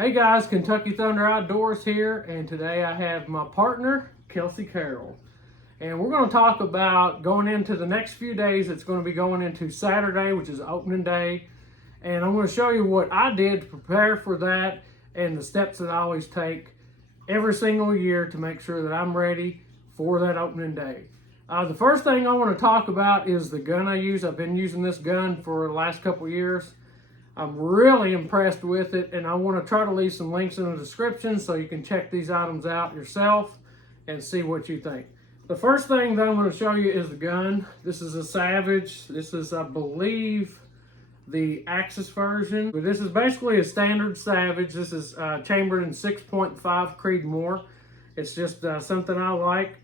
Hey guys, Kentucky Thunder Outdoors here, and today I have my partner, Kelsey Carroll. And we're going to talk about going into the next few days. It's going to be going into Saturday, which is opening day. And I'm going to show you what I did to prepare for that and the steps that I always take every single year to make sure that I'm ready for that opening day. The first thing I want to talk about is the gun I use. I've been using this gun for the last couple years. I'm really impressed with it, and I want to try to leave some links in the description so you can check these items out yourself and see what you think. The first thing that I'm going to show you is the gun. This is a Savage. This is, I believe, the Axis version. But this is basically a standard Savage. This is chambered in 6.5 Creedmoor. It's just something I like.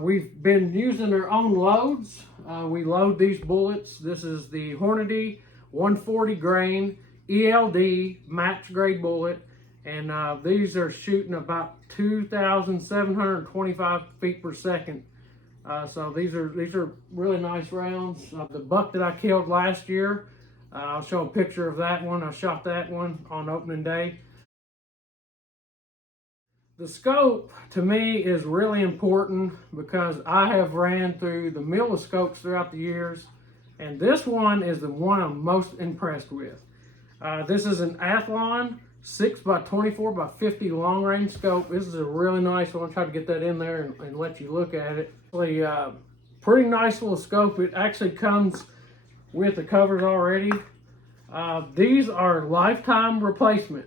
We've been using our own loads. We load these bullets. This is the Hornady 140 grain ELD match grade bullet, and these are shooting about 2,725 feet per second. So these are really nice rounds. The buck that I killed last year, I'll show a picture of that one. I shot that one on opening day. The scope to me is really important because I have ran through the mill of scopes throughout the years, and this one is the one I'm most impressed with. This is an Athlon 6x24x50 long range scope. This is a really nice one. I'll try to get that in there and let you look at it. Pretty nice little scope. It actually comes with the covers already. These are lifetime replacement.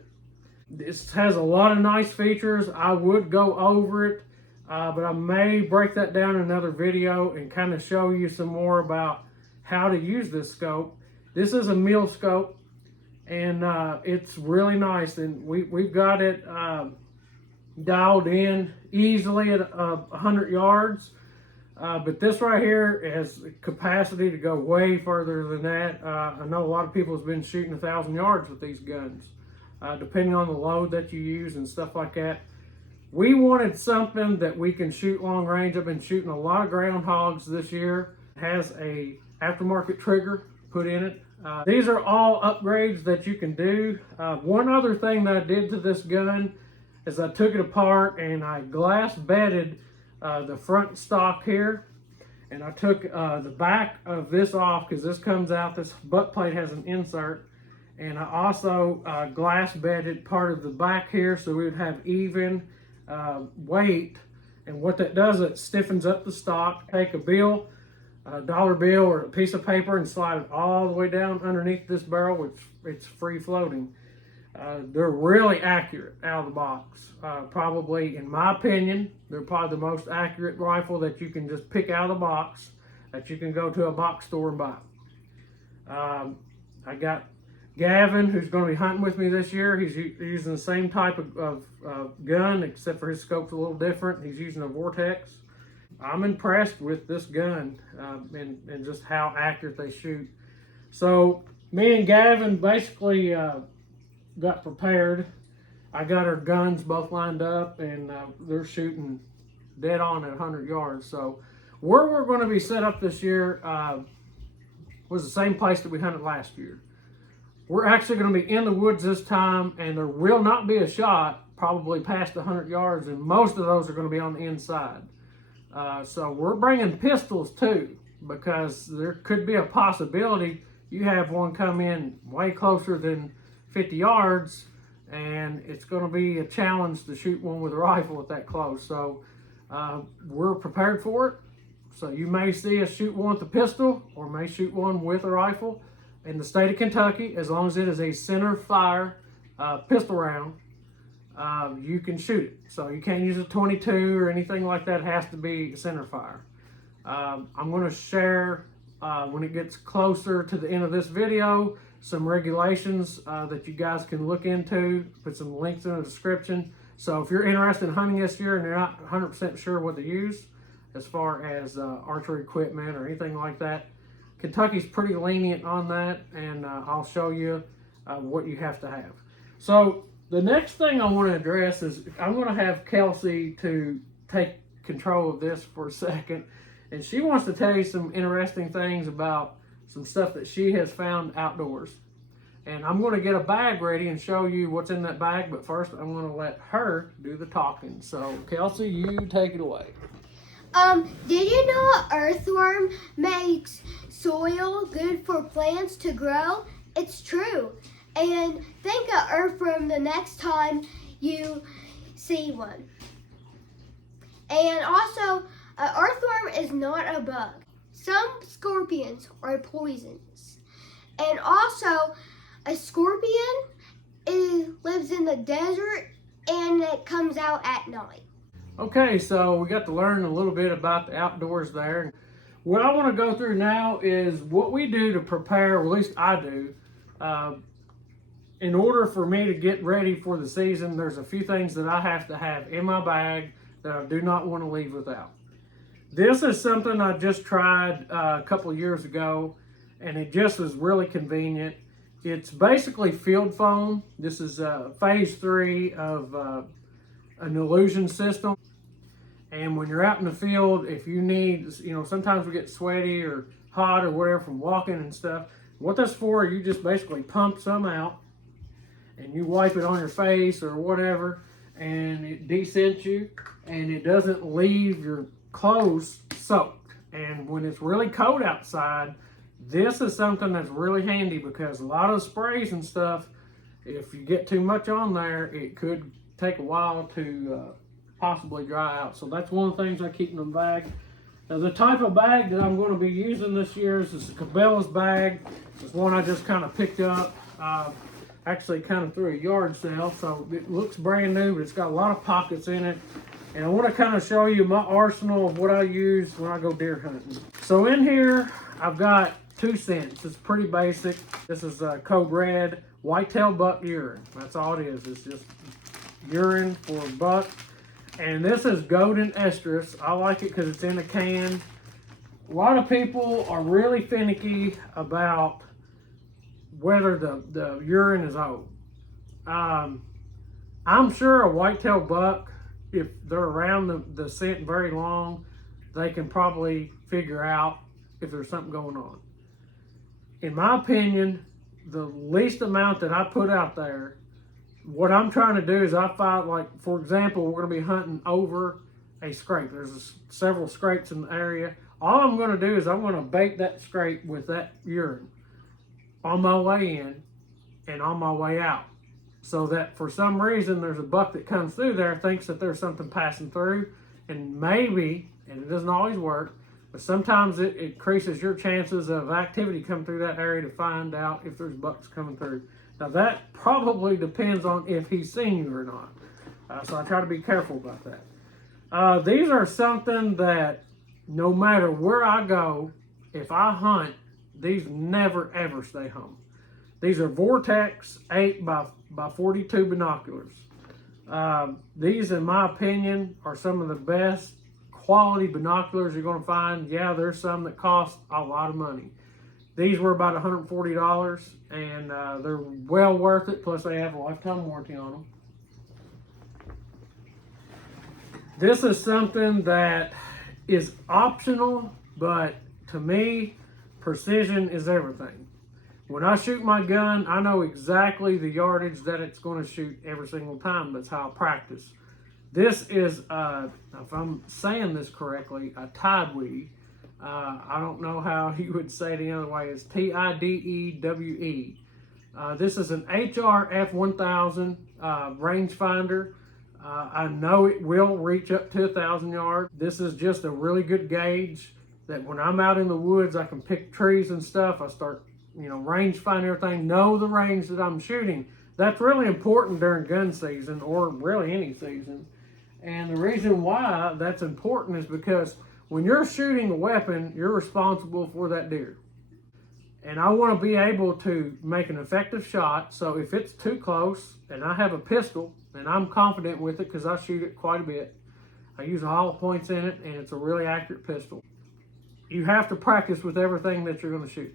This has a lot of nice features. I would go over it, but I may break that down in another video and kind of show you some more about how to use this scope. This is a mill scope, and it's really nice, and we've got it dialed in easily at 100 yards, but this right here has capacity to go way further than that. I know a lot of people have been shooting 1,000 yards with these guns, depending on the load that you use and stuff like that. We wanted something that we can shoot long range. I've been shooting a lot of groundhogs this year. It has a aftermarket trigger put in it. These are all upgrades that you can do. One other thing that I did to this gun is I took it apart and I glass bedded the front stock here, and I took the back of this off because this comes out. This butt plate has an insert, and I also glass bedded part of the back here so we would have even weight. And what that does, it stiffens up the stock. Take a dollar bill or a piece of paper and slide it all the way down underneath this barrel, which it's free floating. They're really accurate out of the box. Probably, in my opinion, they're probably the most accurate rifle that you can just pick out of the box, that you can go to a box store and buy. I got Gavin, who's going to be hunting with me this year. He's using the same type of gun, except for his scope's a little different. He's using a Vortex. I'm impressed with this gun and just how accurate they shoot. So me and Gavin basically got prepared. I got our guns both lined up, and they're shooting dead on at 100 yards. So where we're going to be set up this year was the same place that we hunted last year. We're actually going to be in the woods this time, and there will not be a shot probably past 100 yards, and most of those are going to be on the inside. So we're bringing pistols too, because there could be a possibility you have one come in way closer than 50 yards, and it's going to be a challenge to shoot one with a rifle at that close. So we're prepared for it. So you may see us shoot one with a pistol, or may shoot one with a rifle. In the state of Kentucky, as long as it is a center fire pistol round, you can shoot it. So you can't use a 22 or anything like that. It has to be center fire. I'm going to share, when it gets closer to the end of this video, some regulations that you guys can look into. Put some links in the description. So if you're interested in hunting this year and you're not 100% sure what to use as far as archery equipment or anything like that, Kentucky's pretty lenient on that, and I'll show you what you have to have. So the next thing I want to address is I'm going to have Kelsey to take control of this for a second, and she wants to tell you some interesting things about some stuff that she has found outdoors. And I'm going to get a bag ready and show you what's in that bag, but first I'm going to let her do the talking. So Kelsey, you take it away. Did you know an earthworm makes soil good for plants to grow? It's true. And think of earthworm the next time you see one. And also, an earthworm is not a bug. Some scorpions are poisonous. And also, a scorpion lives in the desert and it comes out at night. Okay, so we got to learn a little bit about the outdoors there. What I want to go through now is what we do to prepare, or at least I do, in order for me to get ready for the season. There's a few things that I have to have in my bag that I do not want to leave without. This is something I just tried a couple of years ago, and it just was really convenient. It's basically field foam. This is phase 3 of an Illusion system. And when you're out in the field, if you need, sometimes we get sweaty or hot or whatever from walking and stuff. What that's for, you just basically pump some out and you wipe it on your face or whatever, and it descents you and it doesn't leave your clothes soaked. And when it's really cold outside, this is something that's really handy, because a lot of sprays and stuff, if you get too much on there, it could take a while to possibly dry out. So that's one of the things I keep in the bag. Now, the type of bag that I'm going to be using this year is this Cabela's bag. It's one I just kind of picked up, actually kind of through a yard sale. So it looks brand new, but it's got a lot of pockets in it. And I want to kind of show you my arsenal of what I use when I go deer hunting. So in here, I've got 2 scents. It's pretty basic. This is Code Red Whitetail Buck Urine. That's all it is. It's just urine for buck. And this is Golden Estrus. I like it because it's in a can. A lot of people are really finicky about whether the urine is old. I'm sure a whitetail buck, if they're around the scent very long, they can probably figure out if there's something going on. In my opinion, the least amount that I put out there, what I'm trying to do is I find, like, for example, we're going to be hunting over a scrape. There's several scrapes in the area. All I'm going to do is I'm going to bait that scrape with that urine on my way in and on my way out, so that for some reason there's a buck that comes through there, thinks that there's something passing through, and maybe, and it doesn't always work, but sometimes it increases your chances of activity coming through that area to find out if there's bucks coming through. Now that probably depends on if he's seen you or not. So I try to be careful about that. These are something that no matter where I go, if I hunt, these never ever stay home. These are Vortex 8 by 42 binoculars. These, in my opinion, are some of the best quality binoculars you're going to find. Yeah, there's some that cost a lot of money. These were about $140, and they're well worth it. Plus, they have a lifetime warranty on them. This is something that is optional, but to me, precision is everything. When I shoot my gun, I know exactly the yardage that it's going to shoot every single time. That's how I practice. This is, if I'm saying this correctly, a Tidewe. I don't know how you would say it the other way. It's Tidewe. This is an HRF 1000 rangefinder. I know it will reach up to 1,000 yards. This is just a really good gauge that when I'm out in the woods, I can pick trees and stuff. I start, range find everything, know the range that I'm shooting. That's really important during gun season, or really any season. And the reason why that's important is because when you're shooting a weapon, you're responsible for that deer. And I want to be able to make an effective shot. So if it's too close and I have a pistol and I'm confident with it because I shoot it quite a bit, I use hollow points in it, and it's a really accurate pistol. You have to practice with everything that you're going to shoot.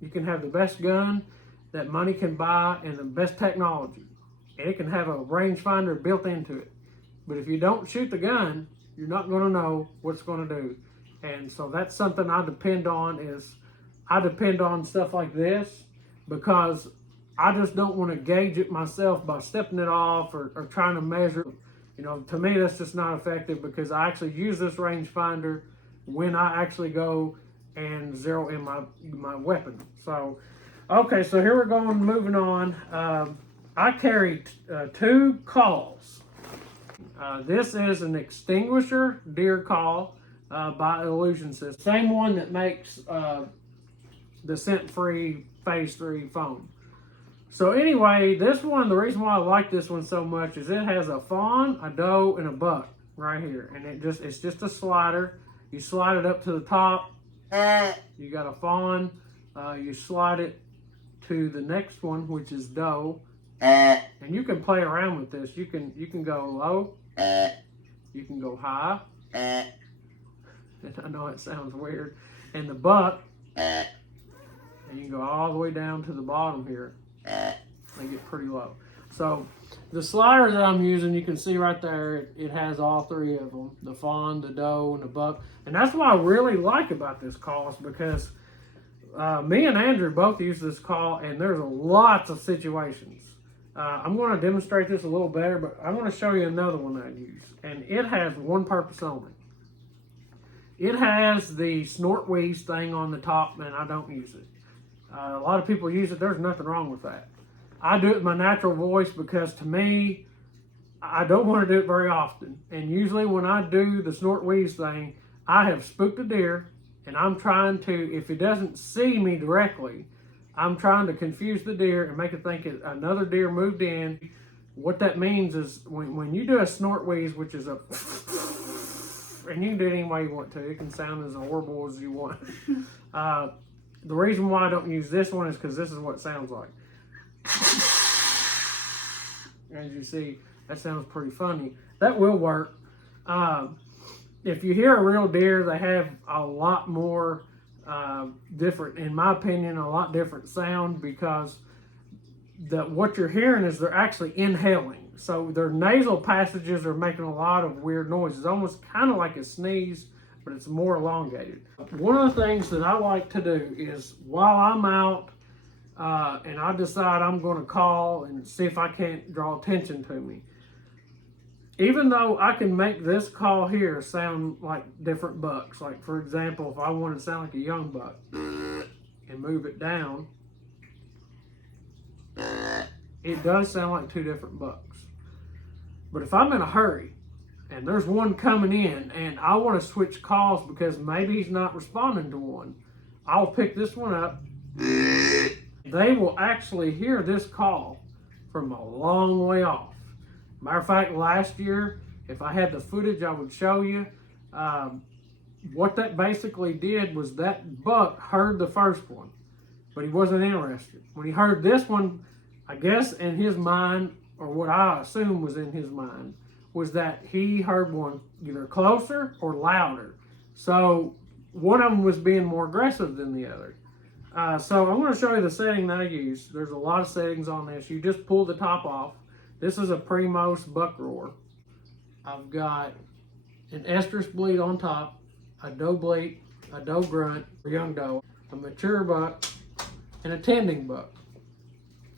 You can have the best gun that money can buy and the best technology. And it can have a rangefinder built into it. But if you don't shoot the gun, you're not going to know what it's going to do. And so that's something I depend on. I depend on stuff like this, because I just don't want to gauge it myself by stepping it off or trying to measure. You know, to me, that's just not effective because I actually use this rangefinder when I actually go and zero in my weapon. So, okay, so here we're going, moving on. I carry 2 calls. This is an extinguisher deer call by Illusion System. Same one that makes the scent-free Phase 3 foam. So anyway, this one, the reason why I like this one so much is it has a fawn, a doe, and a buck right here. And it's just a slider. You slide it up to the top. You got a fawn. You slide it to the next one, which is doe. And you can play around with this. You can go low. You can go high. And I know it sounds weird. And the buck, and you can go all the way down to the bottom here. They get pretty low. So the slider that I'm using, you can see right there, it has all 3 of them, the fawn, the doe, and the buck. And that's what I really like about this call is because me and Andrew both use this call, and there's lots of situations. I'm going to demonstrate this a little better, but I want to show you another one that I use. And it has one purpose only. It has the snort wheeze thing on the top, and I don't use it. A lot of people use it. There's nothing wrong with that. I do it in my natural voice because to me, I don't want to do it very often. And usually when I do the snort wheeze thing, I have spooked a deer and I'm trying to, if it doesn't see me directly, I'm trying to confuse the deer and make it think another deer moved in. What that means is when you do a snort wheeze, which is a, and you can do it any way you want to. It can sound as horrible as you want. The reason why I don't use this one is because this is what it sounds like. As you see, that sounds pretty funny. That will work. If you hear a real deer, they have a lot more different, in my opinion, a lot different sound because what you're hearing is they're actually inhaling. So their nasal passages are making a lot of weird noises, almost kind of like a sneeze, but it's more elongated. One of the things that I like to do is while I'm out and I decide I'm going to call and see if I can't draw attention to me, even though I can make this call here sound like different bucks, like for example, if I want to sound like a young buck and move it down, it does sound like 2 different bucks. But if I'm in a hurry and there's one coming in and I want to switch calls because maybe he's not responding to one, I'll pick this one up. They will actually hear this call from a long way off. Matter of fact, last year, if I had the footage, I would show you. What that basically did was that buck heard the first one, but he wasn't interested. When he heard this one, I guess in his mind, or what I assume was in his mind, was that he heard one either closer or louder. So one of them was being more aggressive than the other. So I'm going to show you the setting that I use. There's a lot of settings on this. You just pull the top off. This is a Primos buck roar. I've got an estrus bleat on top, a doe bleat, a doe grunt, a young doe, a mature buck, and a tending buck.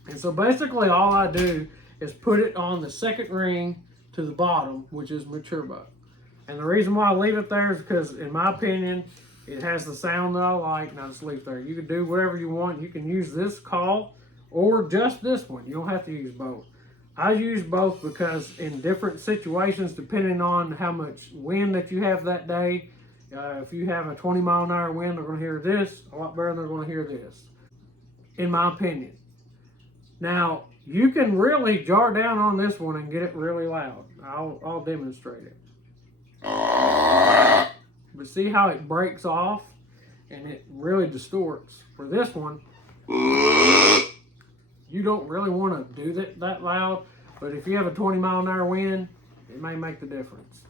And so basically all I do is put it on the second ring to the bottom, which is mature buck. And the reason why I leave it there is because, in my opinion, it has the sound that I like, and I just leave it there. You can do whatever you want. You can use this call or just this one. You don't have to use both. I use both because in different situations, depending on how much wind that you have that day, if you have a 20-mile-an-hour wind, they're going to hear this a lot better than they're going to hear this, in my opinion. Now, you can really jar down on this one and get it really loud. I'll demonstrate it. But see how it breaks off and it really distorts. For this one, you don't really want to do that loud, but if you have a 20-mile-an-hour wind, it may make the difference.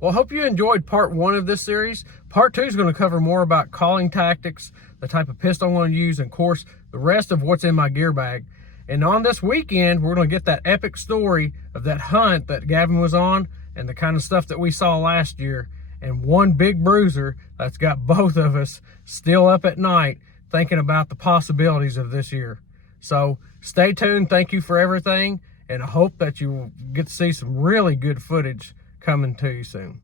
Well, I hope you enjoyed part 1 of this series. Part 2 is going to cover more about calling tactics, the type of pistol I'm going to use, and of course, the rest of what's in my gear bag. And on this weekend, we're going to get that epic story of that hunt that Gavin was on and the kind of stuff that we saw last year. And one big bruiser that's got both of us still up at night thinking about the possibilities of this year. So stay tuned. Thank you for everything, and I hope that you get to see some really good footage coming to you soon.